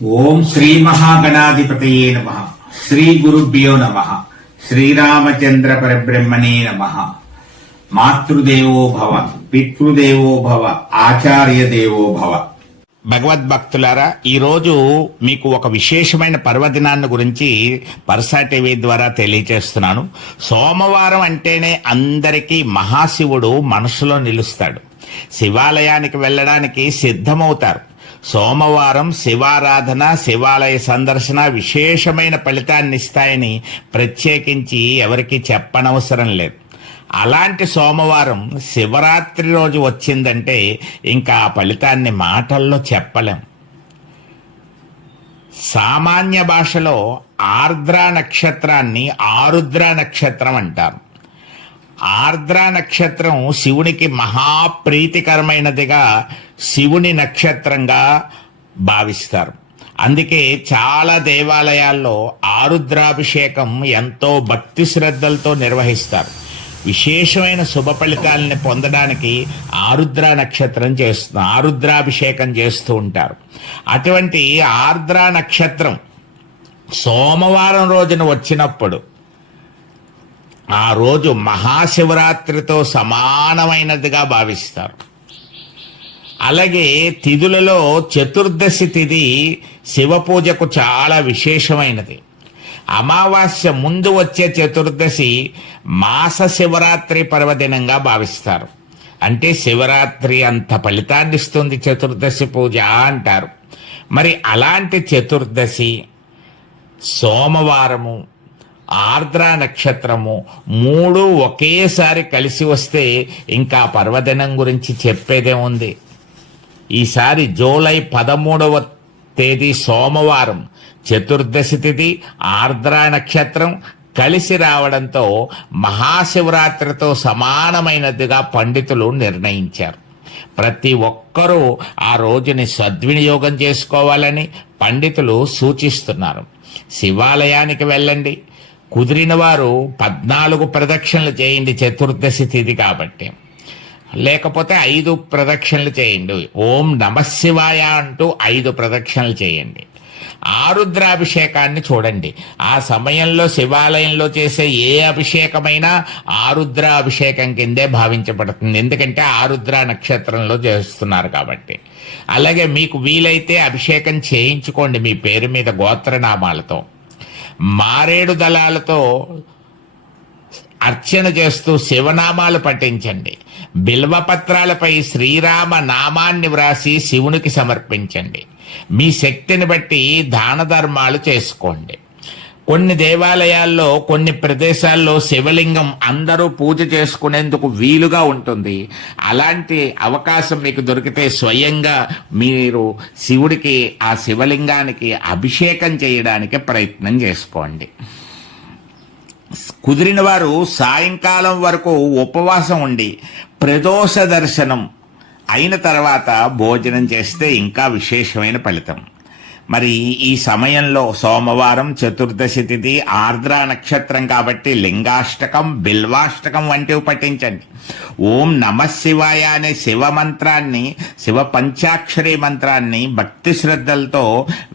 ఓం శ్రీ మహాగణాధిపతయే నమః. శ్రీ గురుభ్యో నమః. శ్రీరామచంద్ర పరబ్రహ్మణే నమః. మాతృదేవో భవ, పితృదేవో భవ, ఆచార్య దేవో భవ. భగవద్భక్తులారా, ఈరోజు మీకు ఒక విశేషమైన పర్వదినాన్ని గురించి పర్సా టీవీ ద్వారా తెలియజేస్తున్నాను. సోమవారం అంటేనే అందరికీ మహాశివుడు మనసులో నిలుస్తాడు. శివాలయానికి వెళ్ళడానికి సిద్ధమవుతారు. సోమవారం శివారాధన, శివాలయ సందర్శన విశేషమైన ఫలితాన్ని ఇస్తాయని ప్రత్యేకించి ఎవరికి చెప్పనవసరం లేదు. అలాంటి సోమవారం శివరాత్రి రోజు వచ్చిందంటే ఇంకా ఆ ఫలితాన్ని మాటల్లో చెప్పలేం. సామాన్య భాషలో ఆర్ద్రా నక్షత్రాన్ని ఆరుద్ర నక్షత్రం అంటారు. ఆర్ద్ర నక్షత్రం శివునికి మహాప్రీతికరమైనదిగా శివుని నక్షత్రంగా భావిస్తారు. అందుకే చాలా దేవాలయాల్లో ఆరుద్రాభిషేకం ఎంతో భక్తి శ్రద్ధలతో నిర్వహిస్తారు. విశేషమైన శుభ ఫలితాలని పొందడానికి ఆరుద్రాభిషేకం చేస్తూ ఉంటారు. అటువంటి ఆర్ద్ర నక్షత్రం సోమవారం రోజున వచ్చినప్పుడు ఆ రోజు మహాశివరాత్రితో సమానమైనదిగా భావిస్తారు. అలాగే తిథులలో చతుర్దశి తిథి శివ పూజకు చాలా విశేషమైనది. అమావాస్య ముందు వచ్చే చతుర్దశి మాస శివరాత్రి పర్వదినంగా భావిస్తారు. అంటే శివరాత్రి అంత ఫలితాన్ని ఇస్తుంది చతుర్దశి పూజ అంటారు. మరి అలాంటి చతుర్దశి, సోమవారము, ఆర్ద్ర నక్షత్రము మూడు ఒకేసారి కలిసి వస్తే ఇంకా పర్వదినం గురించి చెప్పేదేముంది. ఈసారి జూలై 13వ తేదీ సోమవారం చతుర్దశి తిథి, ఆర్ద్ర నక్షత్రం కలిసి రావడంతో మహాశివరాత్రితో సమానమైనదిగా పండితులు నిర్ణయించారు. ప్రతి ఒక్కరూ ఆ రోజుని సద్వినియోగం చేసుకోవాలని పండితులు సూచిస్తున్నారు. శివాలయానికి వెళ్ళండి. కుదిరిన వారు 14 ప్రదక్షిణలు చేయండి చతుర్దశి తిథి కాబట్టి. లేకపోతే 5 ప్రదక్షిణలు చేయండి. ఓం నమశివాయ అంటూ 5 ప్రదక్షిణలు చేయండి. ఆరుద్రాభిషేకాన్ని చూడండి. ఆ సమయంలో శివాలయంలో చేసే ఏ అభిషేకమైనా ఆరుద్ర అభిషేకం కిందే భావించబడుతుంది. ఎందుకంటే ఆరుద్ర నక్షత్రంలో చేస్తున్నారు కాబట్టి. అలాగే మీకు వీలైతే అభిషేకం చేయించుకోండి మీ పేరు మీద గోత్రనామాలతో. మారేడు దళాలతో అర్చన చేస్తూ శివనామాలు పఠించండి. బిల్వపత్రాలపై శ్రీరామ నామాన్ని వ్రాసి శివునికి సమర్పించండి. మీ శక్తిని బట్టి దాన ధర్మాలు చేసుకోండి. కొన్ని దేవాలయాల్లో, కొన్ని ప్రదేశాల్లో శివలింగం అందరూ పూజ చేసుకునేందుకు వీలుగా ఉంటుంది. అలాంటి అవకాశం మీకు దొరికితే స్వయంగా మీరు శివుడికి, ఆ శివలింగానికి అభిషేకం చేయడానికి ప్రయత్నం చేసుకోండి. కుదిరిన వారు సాయంకాలం వరకు ఉపవాసం ఉండి ప్రదోష దర్శనం అయిన తర్వాత భోజనం చేస్తే ఇంకా విశేషమైన ఫలితం. మరి ఈ సమయంలో సోమవారం చతుర్దశి తిథి, ఆర్ద్ర నక్షత్రం కాబట్టి లింగాష్టకం, బిల్వాష్టకం వంటివి పఠించండి. ఓం నమశివాయ అనే శివ మంత్రాన్ని, శివ పంచాక్షరి మంత్రాన్ని భక్తి శ్రద్ధలతో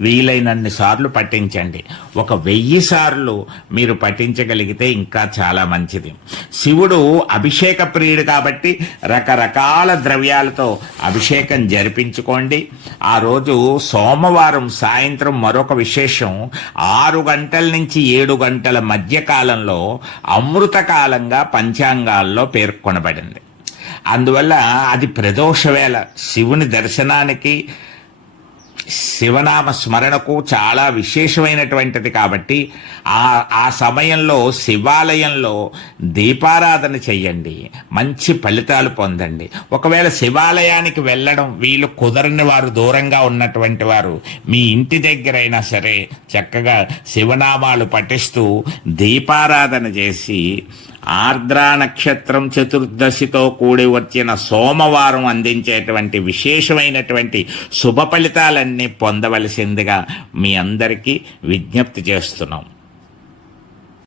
వీలైనన్ని సార్లు పఠించండి. 1000 సార్లు మీరు పఠించగలిగితే ఇంకా చాలా మంచిది. శివుడు అభిషేక ప్రియుడు కాబట్టి రకరకాల ద్రవ్యాలతో అభిషేకం జరిపించుకోండి. ఆ రోజు సోమవారం సాయంత్రం మరొక విశేషం, 6 గంటల నుంచి 7 గంటల మధ్య కాలంలో అమృత కాలంగా పంచాంగాల్లో పేర్కొనబడింది. అందువల్ల అది ప్రదోష వేళ. శివుని దర్శనానికి, శివనామ స్మరణకు చాలా విశేషమైనటువంటిది కాబట్టి ఆ సమయంలో శివాలయంలో దీపారాధన చెయ్యండి. మంచి ఫలితాలు పొందండి. ఒకవేళ శివాలయానికి వెళ్ళడం వీలు కుదరని వారు, దూరంగా ఉన్నటువంటి వారు మీ ఇంటి దగ్గరైనా సరే చక్కగా శివనామాలు పఠిస్తూ దీపారాధన చేసి ఆర్ద్ర నక్షత్రం చతుర్దశితో కూడి వచ్చిన సోమవారం అందించేటువంటి విశేషమైనటువంటి శుభ ఫలితాలన్నీ పొందవలసిందిగా మీ అందరికీ విజ్ఞప్తి చేస్తున్నాం.